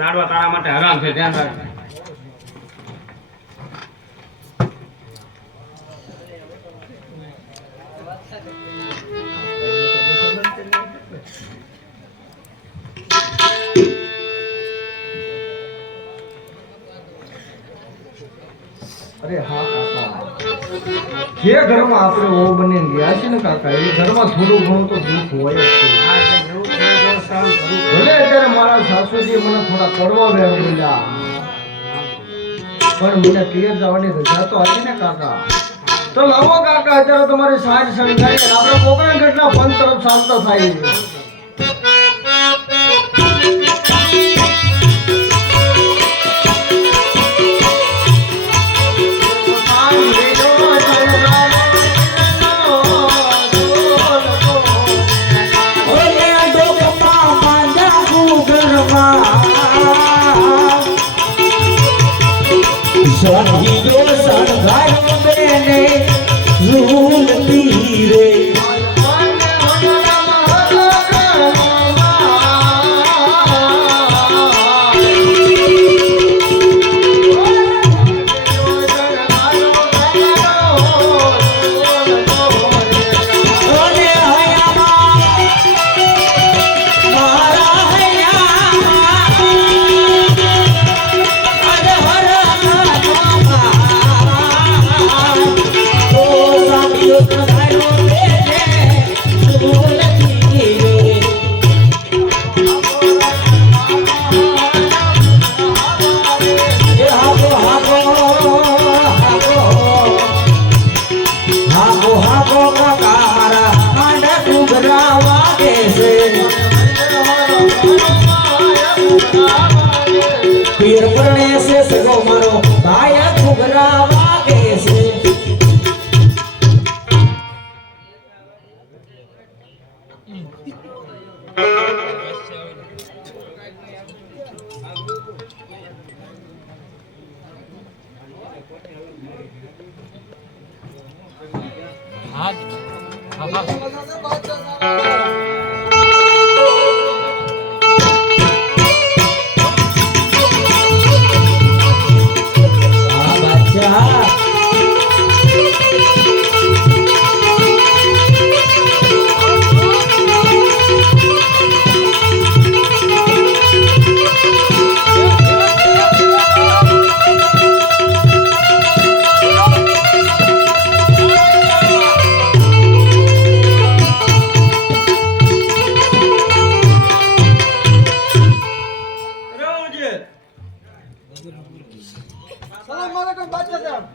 લાડવા તારા માટે હરામ છે ધ્યાન રાખ અરે હા કાકા જે ઘરમાં આપણે ઓ બની ગયા છે ને કાકા એ ઘરમાં થોડું ઘણું તો દુઃખ હોય જ છે ભલે અત્યારે મારા સાસુજી મને થોડા કડવા વેર બોલ્યા પણ મને પિયર જવાની રજા તો હતી ને કાકા તો લાવો કાકા અત્યારે તમારી સાજ સંગાઈ આપણે કોકણ ઘટના ફન તરફ ચાલતા થાય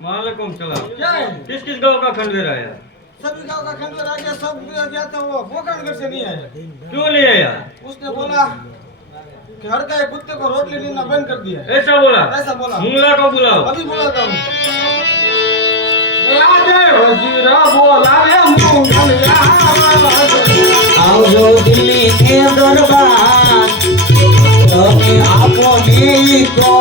वालेकुम सलाम। क्या है? किस किस गांव का खंडवेर आया? सभी गांव का खंडर आ गया, सब गया था, वो पोखरणगढ़ से नहीं आया। क्यों नहीं आया? उसने बोला कि हर का एक कुत्ते को रोटली देना बंद कर दिया है। ऐसा बोला? ऐसा बोला। मुंगला को बुलाओ। अभी बुलाता हूँ। वजीरा बोला रे मुंगलिया, આવજો દિલ્હી કે દરબાર તમે આપો નીકો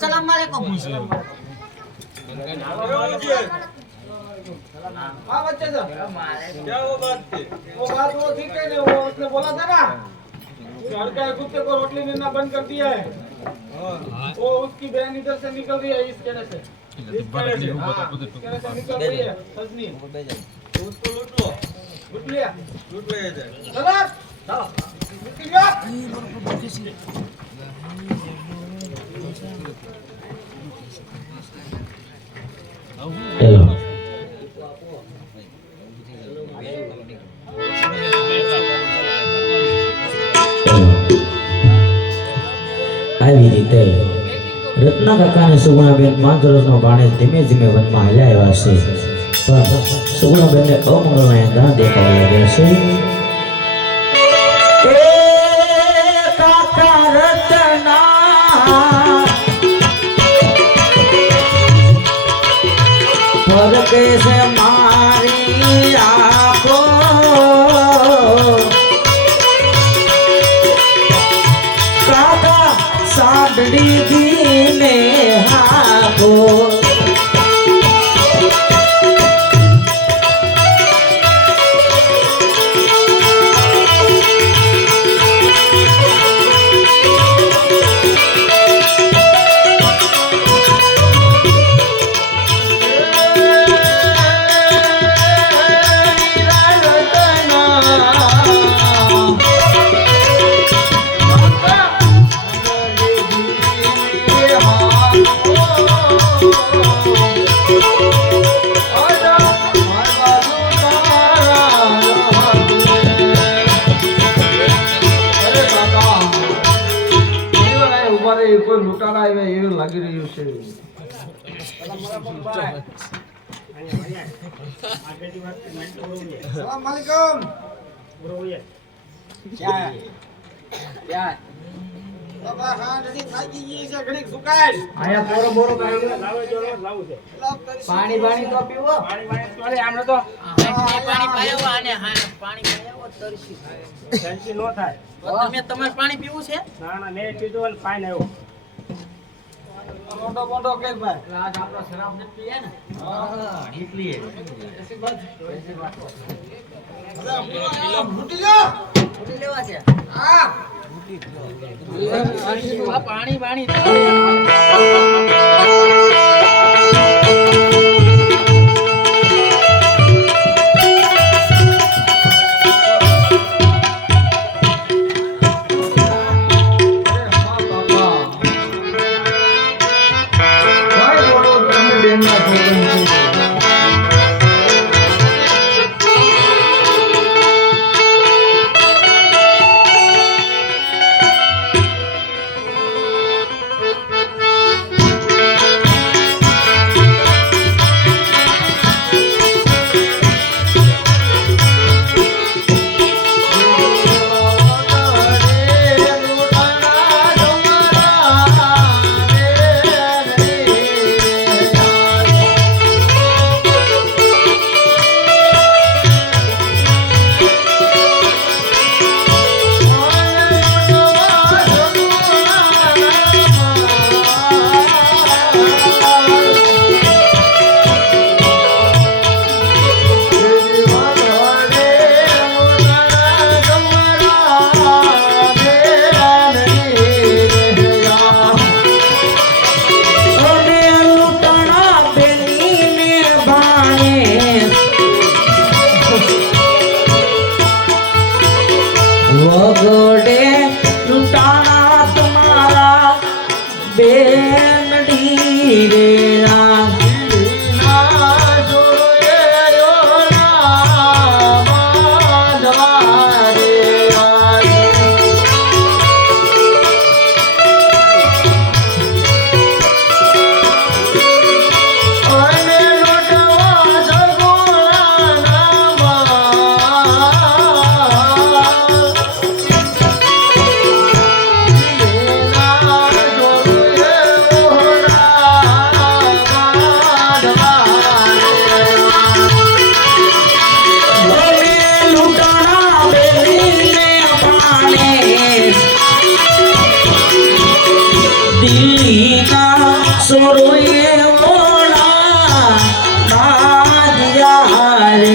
सलाम वालेकुम। हाँ बच्चे साहब, क्या वो बात थी? वो बात वो ठीक है ना, वो उसने बोला था ना कि हर का एक कुत्ते को रोटली देना बंद कर दिया है। वो उसकी बहन इधर से निकल रही है, इस कहने से, इस कहने से, हाँ, इस कहने से निकल रही है सजनी। उसको लूट लो। लूट लिया? लूट लिया जाए। चलो, चलो, लूट लिया? ચલો આવી રીતે રત્ના કાકા અને સુગુણાબેન 5 વર્ષનો ભાણેજ ધીમે ધીમે વનમાં હાલ્યા આવ્યા છે પણ સુગુણાબેનને અમંગળના એંધા દેખાવા લાગ્યા છે એ કાકા રત્ના ફરકે છે મારી આંખો કાકા સાંભળી દીને હાકો કોઈ લૂંટારા આવ્યા એવું લાગી રહ્યું છે. સલામ વાલેકુમ. બાબા હા ઘડી થાકી ગઈ છે, ઘડીક સુકાય. આયા પોરો બોરો લાવો છે. પાણી પાણી તો પીવો અરે આમને તો પાણી પાયો આને હા પાણી પાયો તરસી ટેન્શન નો થાય. તમે તમારે પાણી પીવું છે ના ના મેં કીધું અને ફાઈન આવ્યો. મોટો મોટો કે ભાઈ આજ આપણો શરાબ નથી પીએ ને હા એટલી લૂંટી લ્યો. ઉડી લેવા છે હા પાણી પાણી વગડે લૂંટાણા તમારા બેનડી રે ના જોડે રોઈએ મોડા બાદિયા રે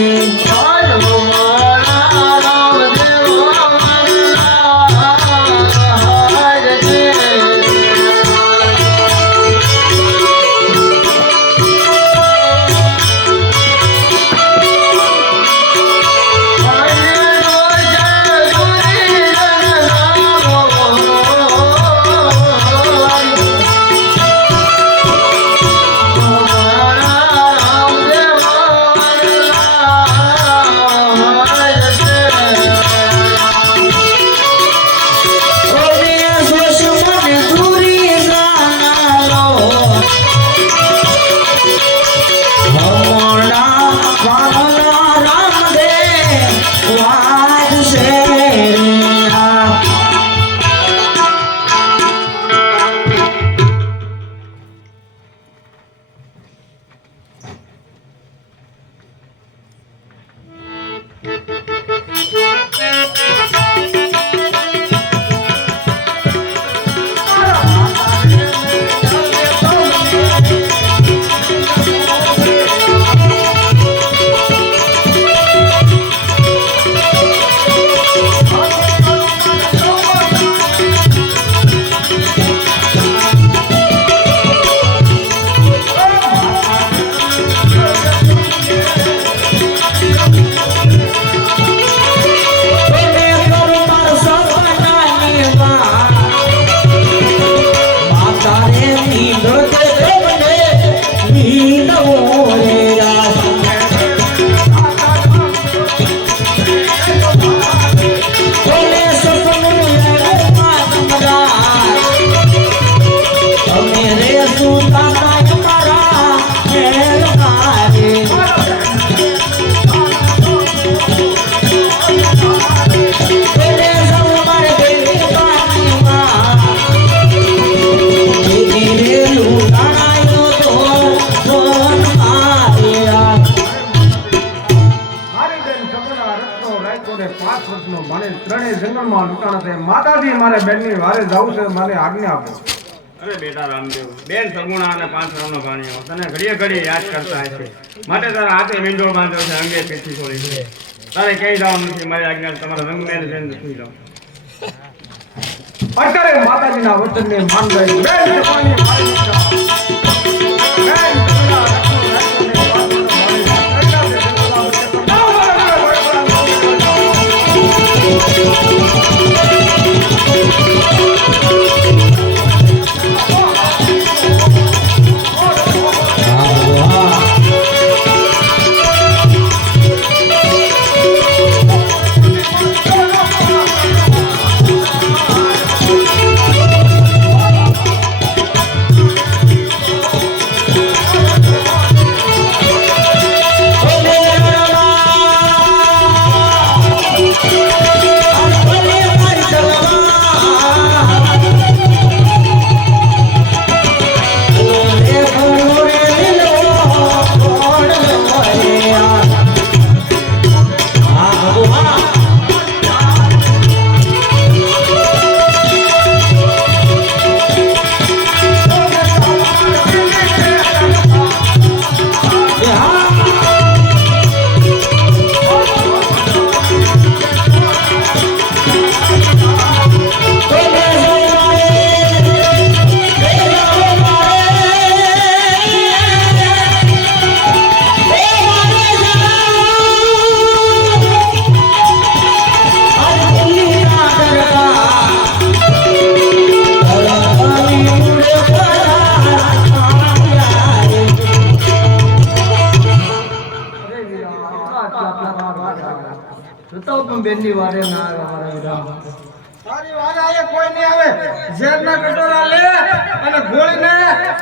માતાજી મારે બેનની વારે જવું છે મારે આજ્ઞા આપો. અરે બેટા રામદેવ બેન સગુણા અને 5 રણનો ભાણિયો તને ઘડીએ ઘડીએ યાદ કરતા હશે માટે તારા હાથે વિંડો બાંધ્યો છે અંગે પીઠી ખોલી છે તારે ક્યાંય જવાનું નથી મારી આજ્ઞા તમારા રંગમેલ જઈને સુઈ જાઓ અત્યારે માતાજીના વચનને માન લઈ બેન સગુણાની મારી ઈચ્છા. બેન સગુણા બેનની વારે ના આવે મારા વિરા તારી વારે આયે કોઈ નહીં આવે ઝેરના કટોરા લે અને ગોળીને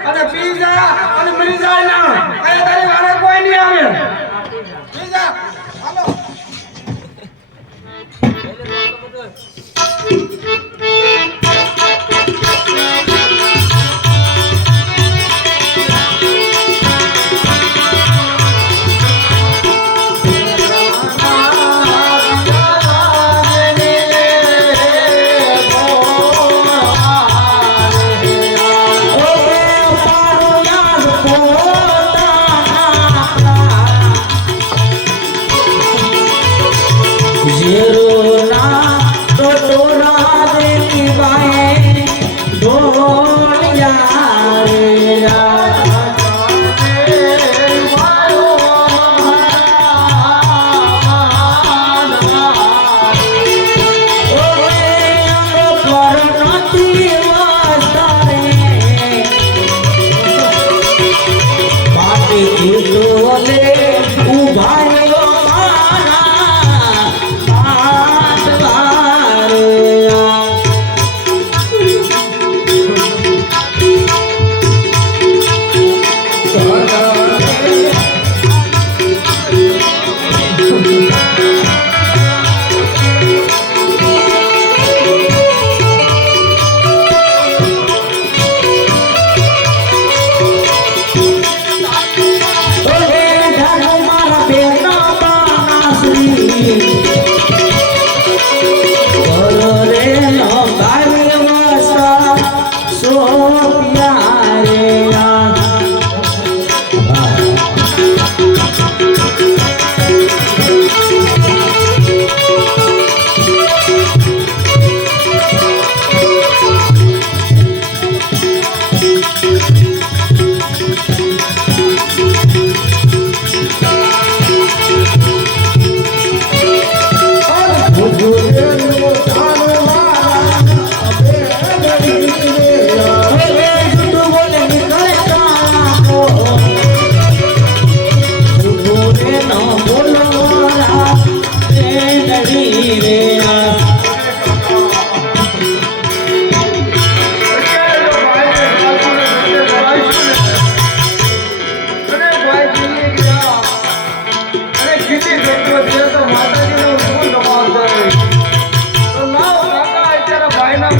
અને પી જા અને મરી જાય ના આયે તારી વારે કોઈ નહીં આવે પી જા હાલો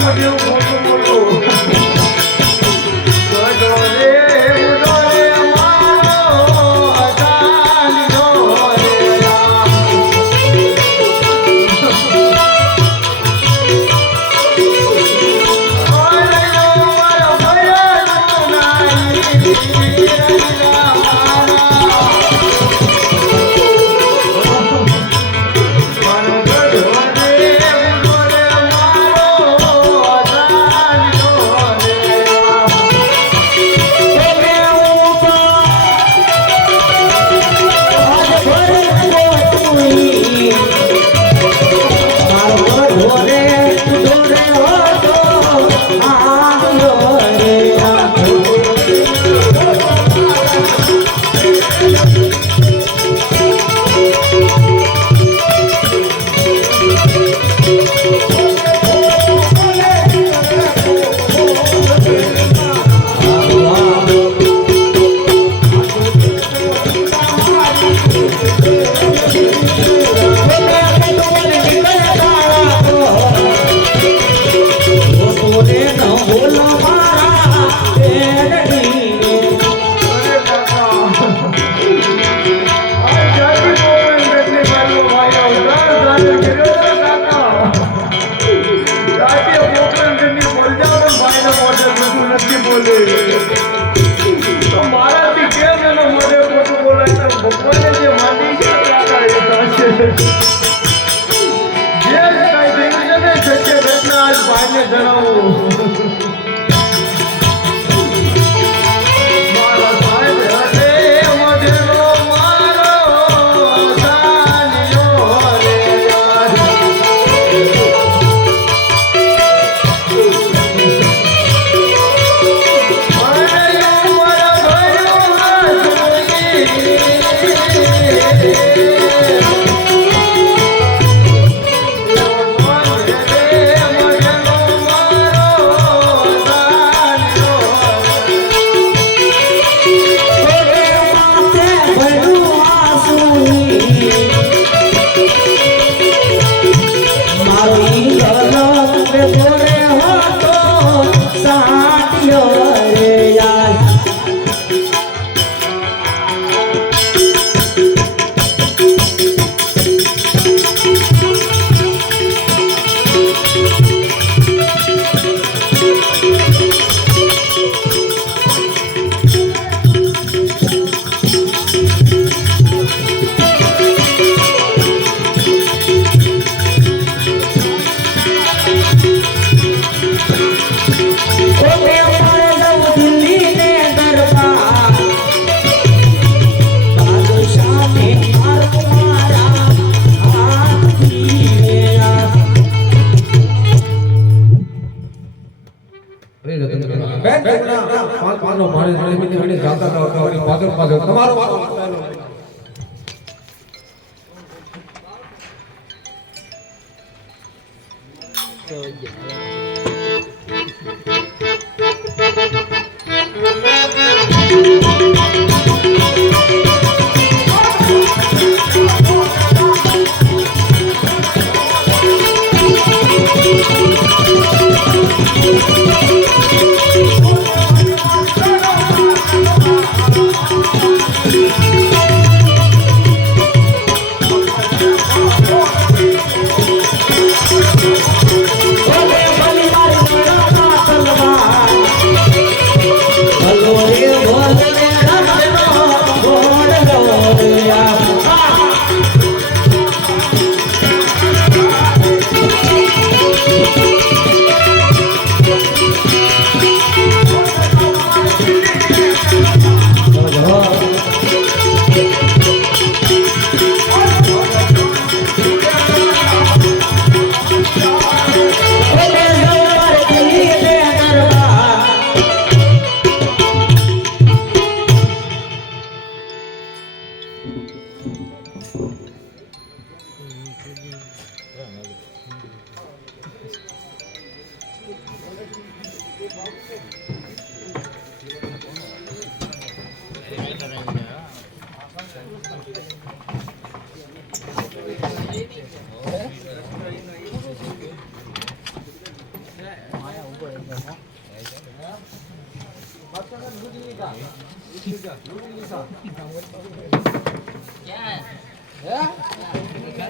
મોઢું મોટું બોલું ગઢો રે ઉડો રે મારો અજાણ્યો રે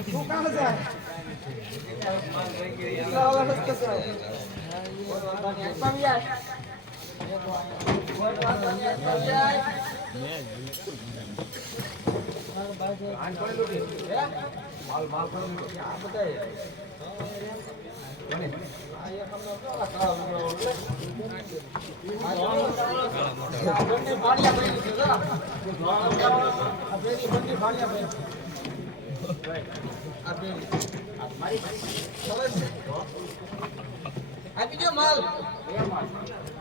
તું કાં છે? આપી દો માલ.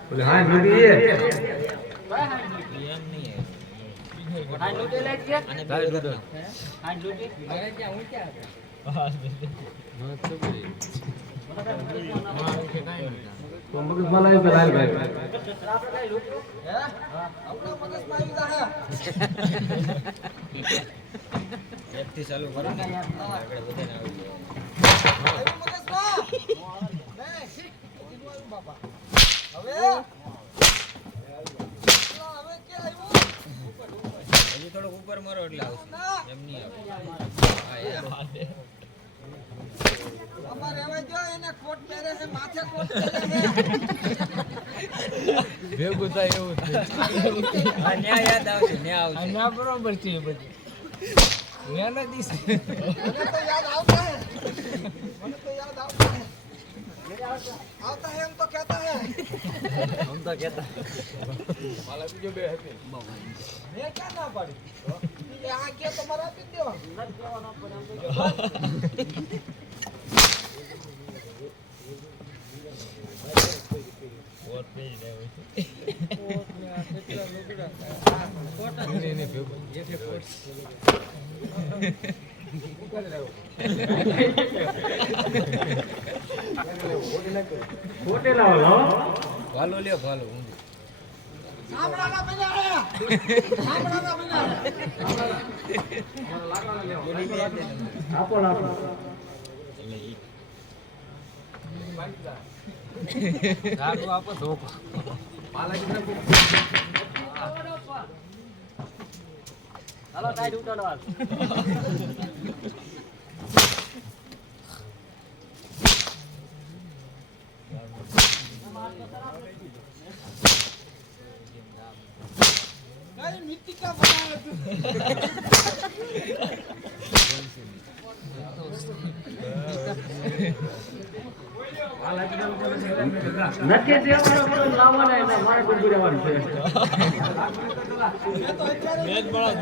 બોલે હા લૂટી એ તો મગજ માં લાવી કે લાલ ભાઈ ચાલુ કરો ને આગળ બધાને હજી થોડોક ઉપર મારો એટલે આવશે એમ નહીં આવે અમારે હવે જો એને કોટ પહેરે છે, માથે કોટ પહેરે છે. ભેગું થાય એવું હા ન્યા યાદ આવશે ન્યા આવશે ન્યા બરોબર છે એ બધું ન્યા ના દીસ મને તો યાદ આવતા હે. મને તો યાદ આવતા હે. આવતા હે એમ તો કહેતા હે. हम तो कहता माला बीजो बे है મેં ક્યાં ના પાડી? એ આ કે તો મારે આપી દેવા. और पेज दे नहीं नहीं ये कोट ખોટે લાવો ભાલો લ્યો ભાલો સાંભળાના બન્યા આયા. સાંભળાના બન્યા. આપો આપો રાખો આપો ધોકો હાલો ટાઈટ ઉતારવા. કઈ મિટ્ટી કા બનાવે તું? નથી દેવાનો લાવવાના એને મારે કોઈ રહેવાનું છે મેં તો અત્યારે મેચ બળા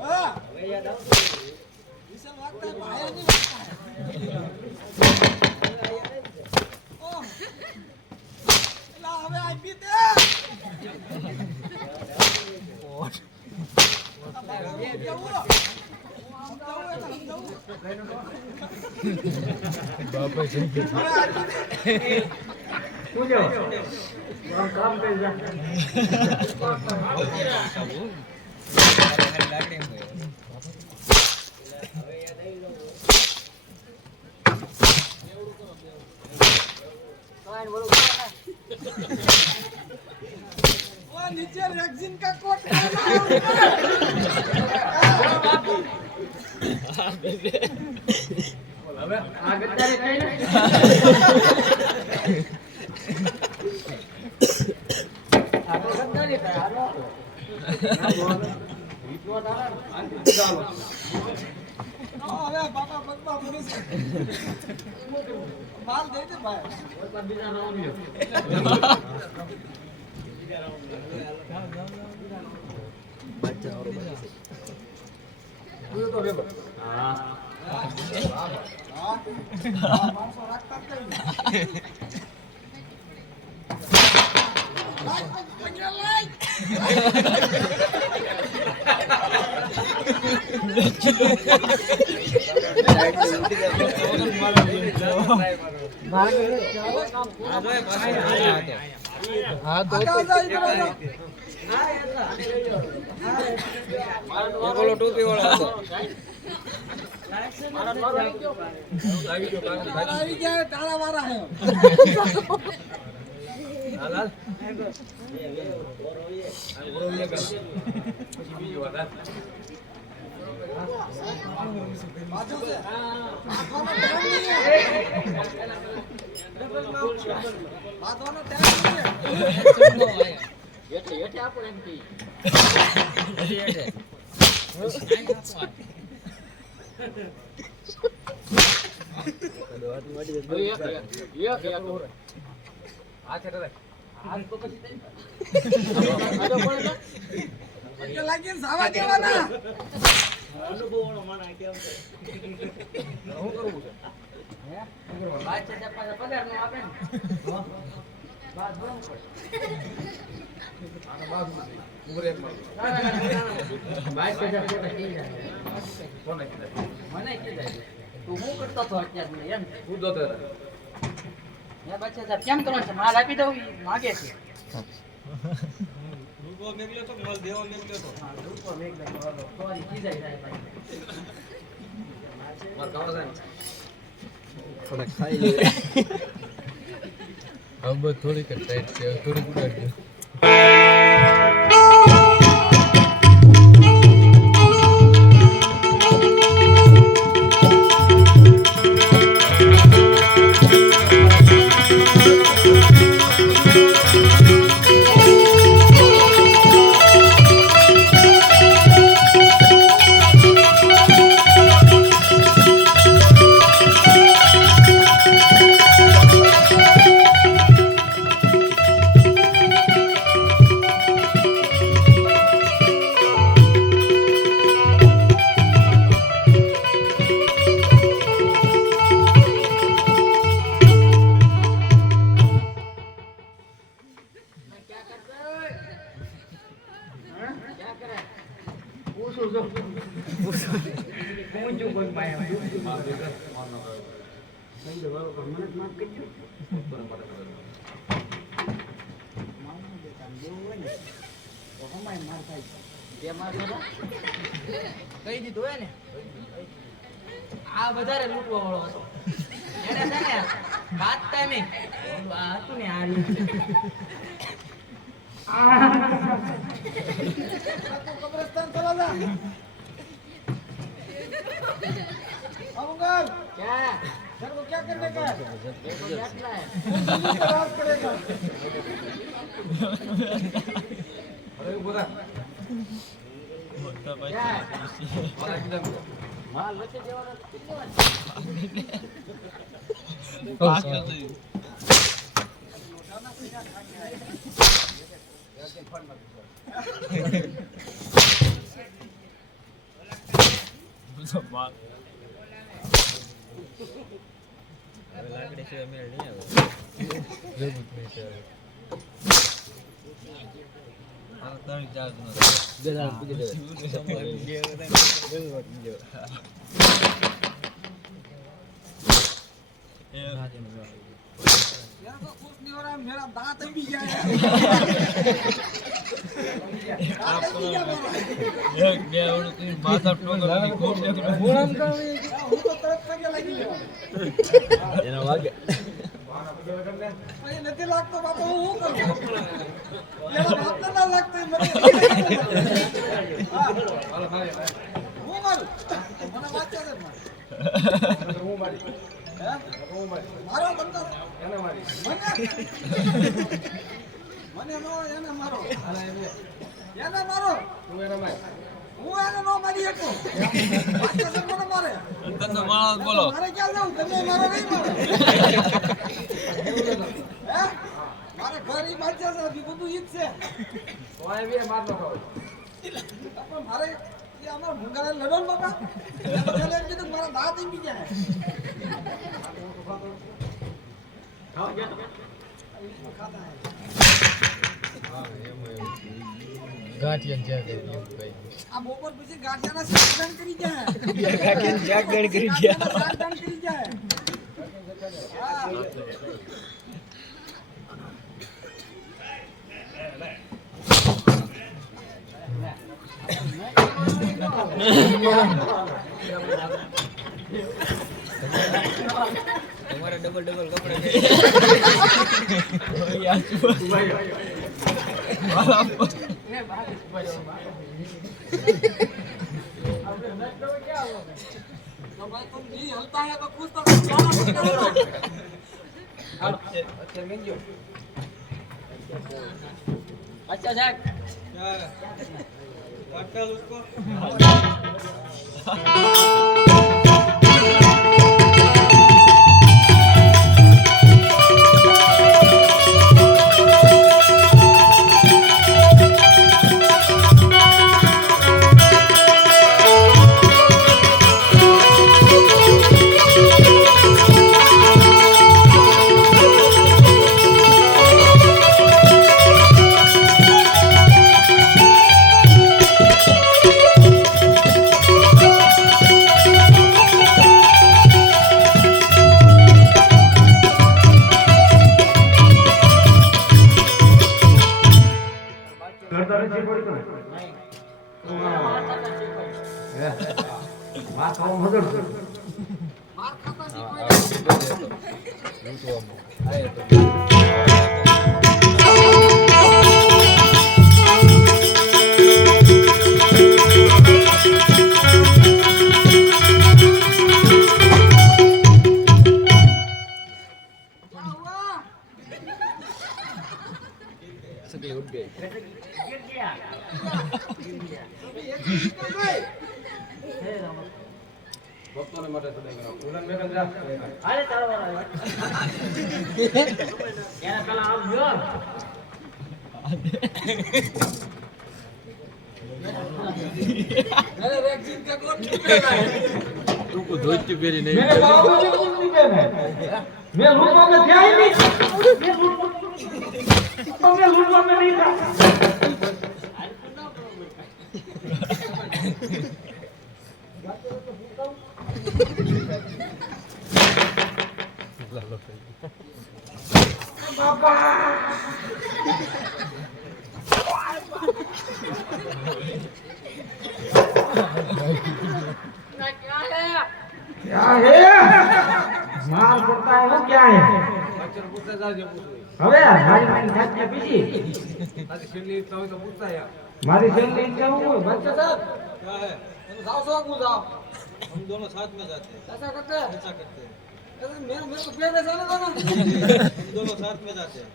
હા. વિશાલ વાગતા હે, ભાઈ નહીં વાગતા હે. ઓહ. એલા હવે આપી દે. બાપા છે શું જાઓ આમ કામ કરી જા લાકડી वो नीचे रेक्सिन का कोट હવે આ ગદ્દારી થઈ ને આપણે ગદ્દારી થાય હાલો વીટનો ડાળા આંટી ચાલો હવે બાપા બગબા ભરી છે માલ દે દે ભાઈ બીજા રાઉન્ડ લ્યો હા હા 500 રાખતા જ નહીં લાઈક પકડ લાઈક હા તો આજા ઇધર આજા ઓલો ટોપી વાળો હતો આવી ગયા તારા વાળા હે હાલ બાજુ છે બાજુનો ટાઈમ છે હેઠે આપો એમ કે લાગીને સાવા દેવાના પગાર નો આપે ને બાદ ભરવું પડે મને કીધા તું હું કરતો હતો અત્યારે એમ કેમ કરો છે માલ આપી દઉં ઈ માગે છે રૂપો મેગલ્યો તો માલ દેવા મેગલ્યો તો હા રૂપો મેગલ્યો તો સોરી કીધા જાય ભાઈ માર ગાવા જાય થોડા ખાઈ લે अब थोड़ी कर टाइट से थोड़ी उड़ाड़ दो કહી દીધું હોય ને આ વધારે લૂંટવા વાળો હતો એને છે ને કાતતા નહીં આ હતું ને આ कब्रिस्तान चला जा अमंगल क्या तेरे को क्या करने का है देखो यात्रा है रात पड़ेगा क्या है माल बचे जेवाना कितने लाकड़ी से मेल नहीं आवे जरूर नहीं से हां तारी चार्ज न गदा पूजे दे यार तो खुश नहीं हो रहा है मेरा दांत भी गया है दांत भी गया मेरा एक બે ઓળ તી માથા ટોકરની કોટ દેખ બોલમ કાવે હું તો તરત પગે લાગી ગયો એના વાગે મને નથી લાગતો બાપા હું કરું એના બાપને ના લાગતો મને હાલો ભાઈ હું મારું મને વાંચ્યા છે હું મારી હે હું મારી મારો બંદો એને મારી મને નો એને મારો એને મારો તું એને માર હું એને નો મારી શકો વાંચ્યા છે મને મારે તને માણસ બોલો મારે ક્યાં જાઉં તમે મારો નહીં મારો હે મારે ઘર ઈ બાંધ્યા છે બી બધું ઈ જ છે ઓય બી માર નો પણ મારે એ અમાર મુંગાને લડો ને બાપા એટલે એમ કીધું મારા દાંત ઈ બી જાય ગાંઠિયા જાગ કરી ભાઈ આ બપોર પછી ગાંઠિયાના શાકદાન કરી જાય ગાંઠિયા જાગણ કરી ગયા શાકદાન કરી જાય હા તમારે ડબલ ડબલ કપડા अच्छा साहब ઘરદાર છે કોઈ તો વાત આવો મગર છે ભક્તોને માટે સદાય કરો ઉલન બેગમ જા अरे तारो वाला यार कल आप जो मेरे वैक्सीन का कोड छूटेगा तुमको धोती पहरी नहीं मेरे बाबू ने कुछ नहीं पहना मैं लूटवा में ध्यान ही नहीं मैं लूटवा में नहीं था बाबा क्या है मार पड़ता है वो क्या है અચર પૂછતા જાજે પૂછો હવે મારી મારી સાચી પીજી આજે છેલ્લી ઈચ્છા હોય તો પૂછતા યા મારી છેલ્લી ઈચ્છા હું બચ્ચા સાહેબ क्या है जाओ सो को जाओ हम दोनों साथ में जाते हैं ऐसा करते हैं ऐसा करते हैं मेरे को पहले जाने दो ना हम दोनों साथ में जाते हैं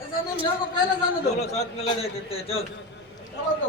ऐसा नहीं मेरे को पहले जाने दो दोनों साथ में लड़ाई करते हैं चल चलो तो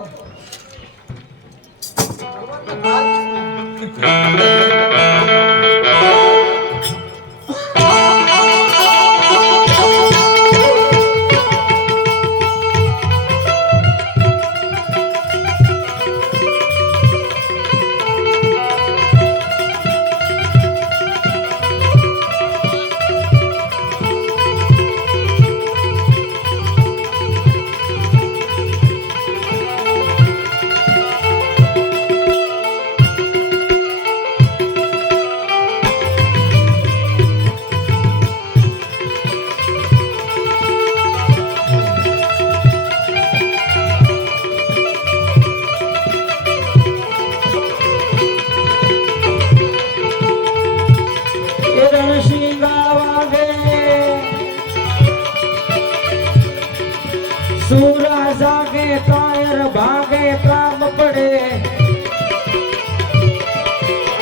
सूरा जागे कायर भागे काम पड़े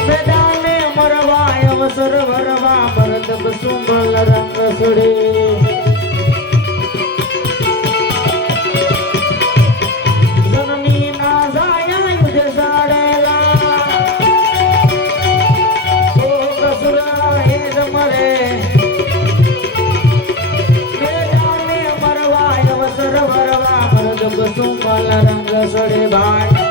मैदाने मरवा अवसर भरवा भरत सुंबल रंग सुड़े जननी ना जाया युद्ध साड़ेला तो कसुरा हे मरे मैदाने मरवा अवसर भरवा भरत सुंबल रंग सुड़े भाई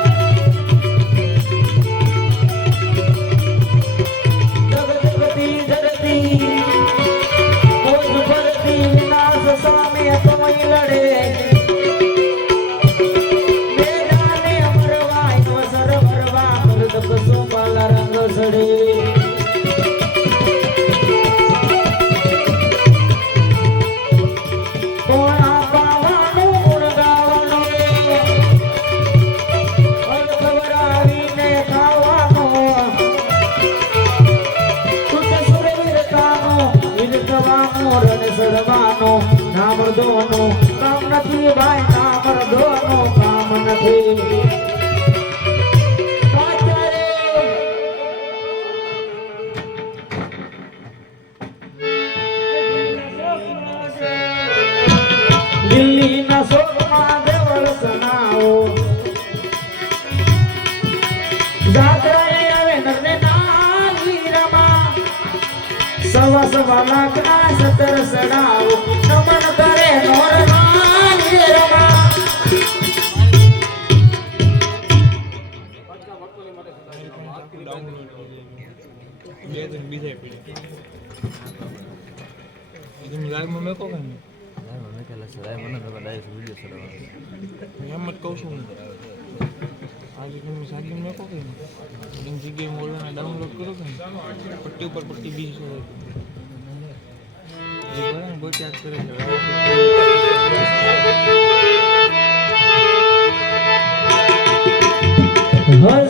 ખાવ મરદોનું કામ નથી ભાઈ ના મરદોનું કામ નથી દિલ્હીના શોકમાં દેવળ સનાવો જાત્રાએ આવે નરને નાની રમા સવા સવા લાખના સતર સડાવો નમન કરે નોર નાની રમા ડાઉનલોડ કરો કે પટ્ટી ઉપર પટ્ટી બીજ બહુ યાદ કરે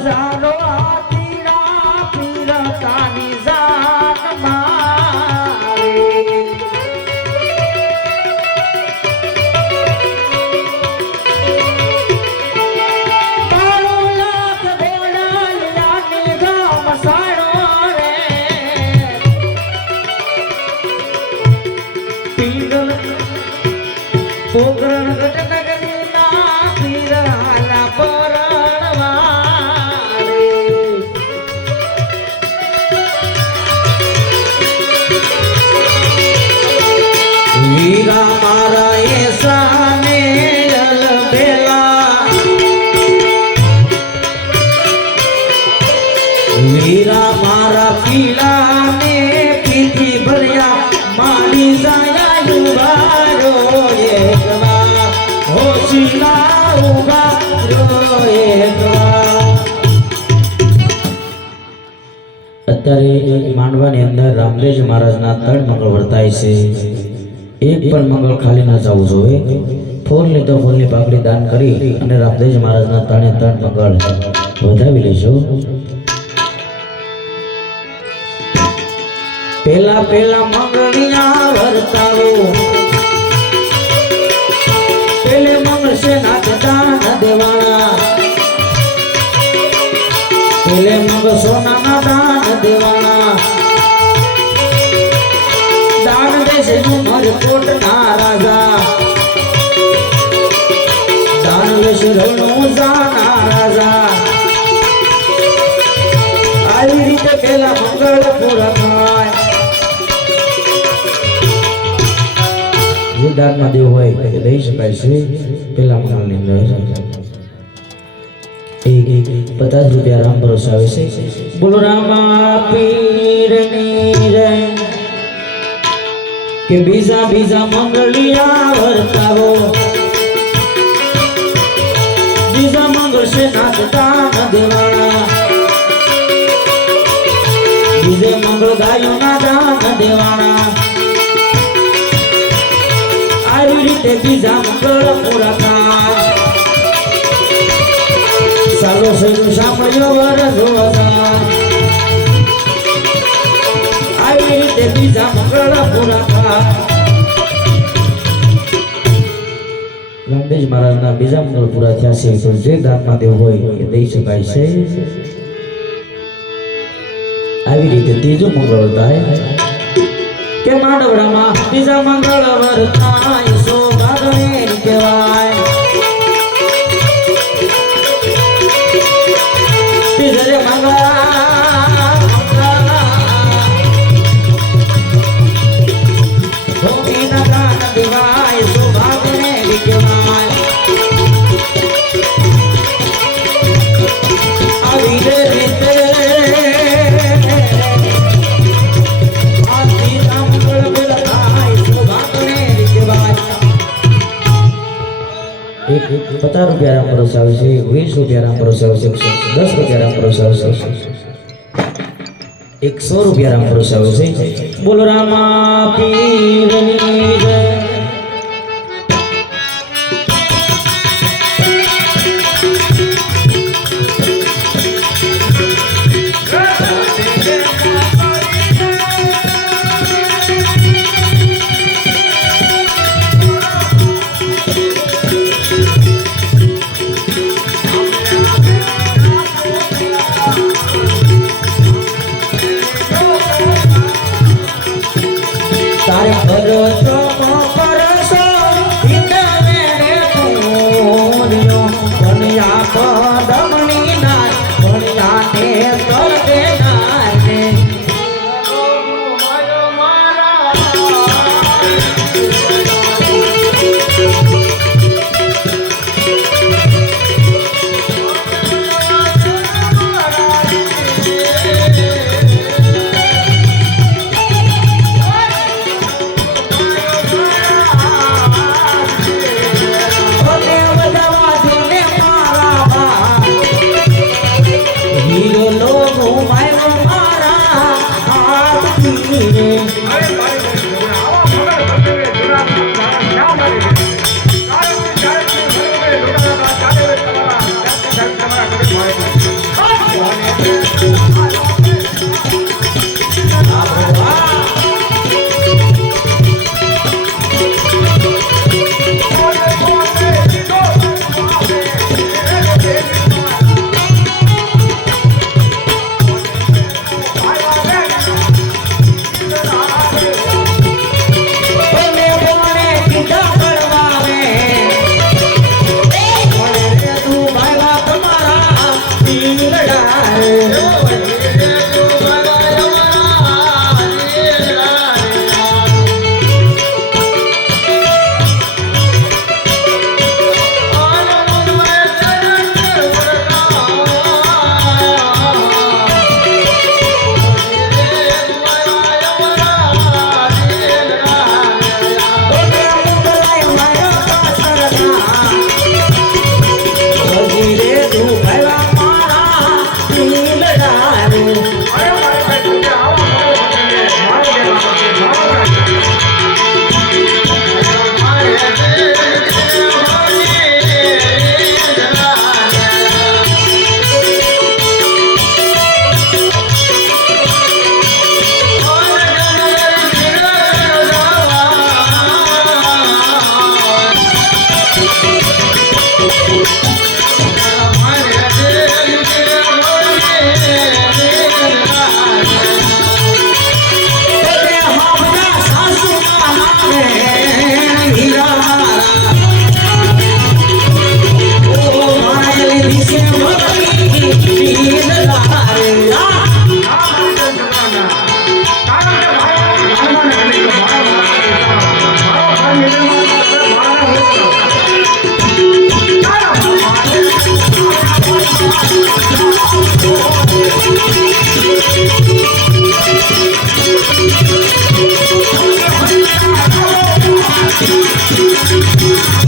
હજારો આતીરા પીરતાની જાન મારે બાળો લાખ ઘોડા લીલાની ગામ સાણો રે પીડલ પોગરણ ગટનગરી ના પીરાલા પરણવારે વીરા મારા એસાને બેલા વીરા મારા પીલાને પીઠી ભર્યા મારી સાયા યુવારો એકવા હોશિયા ઉગારો એકવા અત્યારે માંડવાની અંદર રામદેવજી મહારાજના 3 મંગળ વર્તાય છે એક પણ મંગળ ખાલી ન જવું જોઈએ ફૂલની તો ફૂલની પાકડી દાન કરી અને રામદેવજી મહારાજના 3 મંગળ વધાવી લેજો પેલા પેલા મંગળિયા વર્તાવો પેલે મંગળ છે નાચ દાન દેવાના પેલે મંગળ સોનાના દાન દેવાના દાન દેશે મારે કોટના રાજા દાન દેશે રણું જાના રાજા આવી રીતે પેલા મંગળ પૂરા થાય દાનમાં દેવ હોય એ દઈ શકાય છે પેલા મંગળની અંદર 50 રૂપિયા રામ ભરોસે આવે છે બોલો રામા પીરની જય કે બીજા બીજા મંગળિયા વર્તાવો બીજા મંગળ છે નાચતા ન દેવાના બીજે મંગળ ગાયોના દાન દેવાના આવી રીતે બીજા મંગળ પૂરા થાય સાલો સૈનું સાંભળ્યો વરસો આવી રીતે બીજા મંગળ પૂરા થાય રામદેવ મહારાજના બીજા મંગળ પૂરા થયા છે તો જે દાનમાં દેવ હોય એ દઈ શકાય છે આવી રીતે ત્રીજું મંગળ થાય કે માંડવડામાં બીજા મંગળ વર્તાય સોભાગને કહેવાય બીજરે મંગળા ભૂમિના દાન દેવાય સોભાગને કહેવાય આવી રીતે एक 50 रुपया राम भरोसे આવે છે 20 रुपया राम भरोसे આવે છે 10 रुपया राम भरोसे આવે છે 100 रुपया राम भरोसे આવે છે બોલો રામા પીરની જય કર્યો તમ પરસો ઇંદને રે પૂર્યો બન્યા પદમની નાર બન્યા તે કર દેનાર ને Thank you.